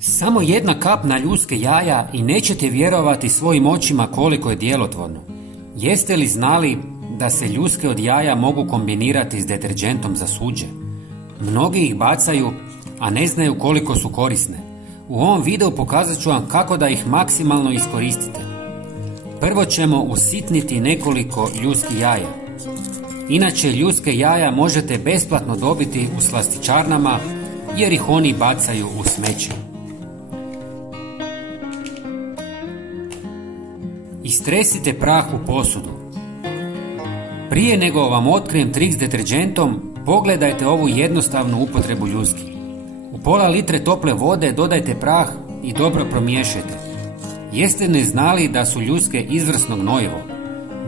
Samo jedna kap na ljudske jaja i nećete vjerovati svojim očima koliko je djelotvorno. Jeste li znali da se ljuske od jaja mogu kombinirati s deterđentom za suđe? Mnogi ih bacaju, a ne znaju koliko su korisne. U ovom videu pokazat ću vam kako da ih maksimalno iskoristite. Prvo ćemo usitniti nekoliko ljuskih jaja. Inače, ljuske jaja možete besplatno dobiti u slastičarnama jer ih oni bacaju u smeće. Istresite prah u posudu. Prije nego vam otkrijem trik s deterđentom, pogledajte ovu jednostavnu upotrebu ljuski. U pola litre tople vode dodajte prah i dobro promiješajte. Jeste li znali da su ljuske izvrsno gnojivo?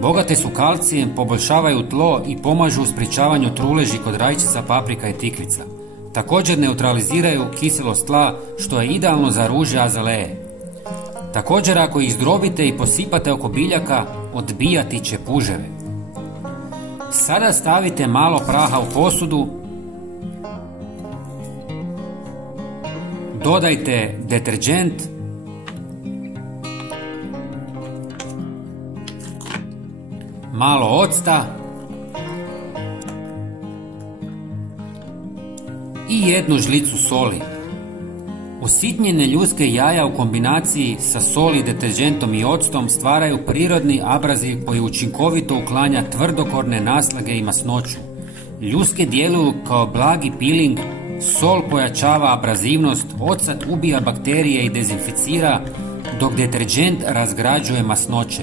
Bogate su kalcijem, poboljšavaju tlo i pomažu u sprječavanju truleži kod rajčica, paprika i tikvica. Također neutraliziraju kiselost tla, što je idealno za ruže azaleje. Također, ako ih zdrobite i posipate oko biljaka, odbijati će puževe. Sada stavite malo praha u posudu, dodajte deterđent, malo octa i jednu žlicu soli. Usitnjene ljuske jaja u kombinaciji sa soli, deterđentom i octom stvaraju prirodni abraziv koji učinkovito uklanja tvrdokorne naslage i masnoću. Ljuske djeluju kao blagi piling, sol pojačava abrazivnost, ocat ubija bakterije i dezinficira, dok deterđent razgrađuje masnoće.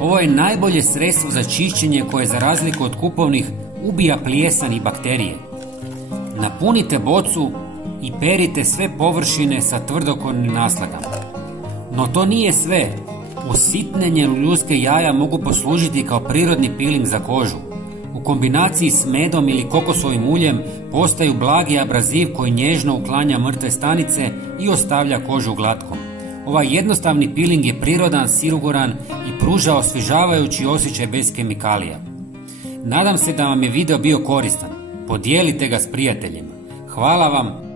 Ovo je najbolje sredstvo za čišćenje koje, za razliku od kupovnih, ubija plijesan i bakterije. Napunite bocu i perite sve površine sa tvrdokornim naslagama. No to nije sve. Usitnjene ljuske jaja mogu poslužiti kao prirodni piling za kožu. U kombinaciji s medom ili kokosovim uljem postaju blagi abraziv koji nježno uklanja mrtve stanice i ostavlja kožu glatkom. Ovaj jednostavni piling je prirodan, siguran i pruža osvježavajući osjećaj bez kemikalija. Nadam se da vam je video bio koristan. Podijelite ga s prijateljima. Hvala vam.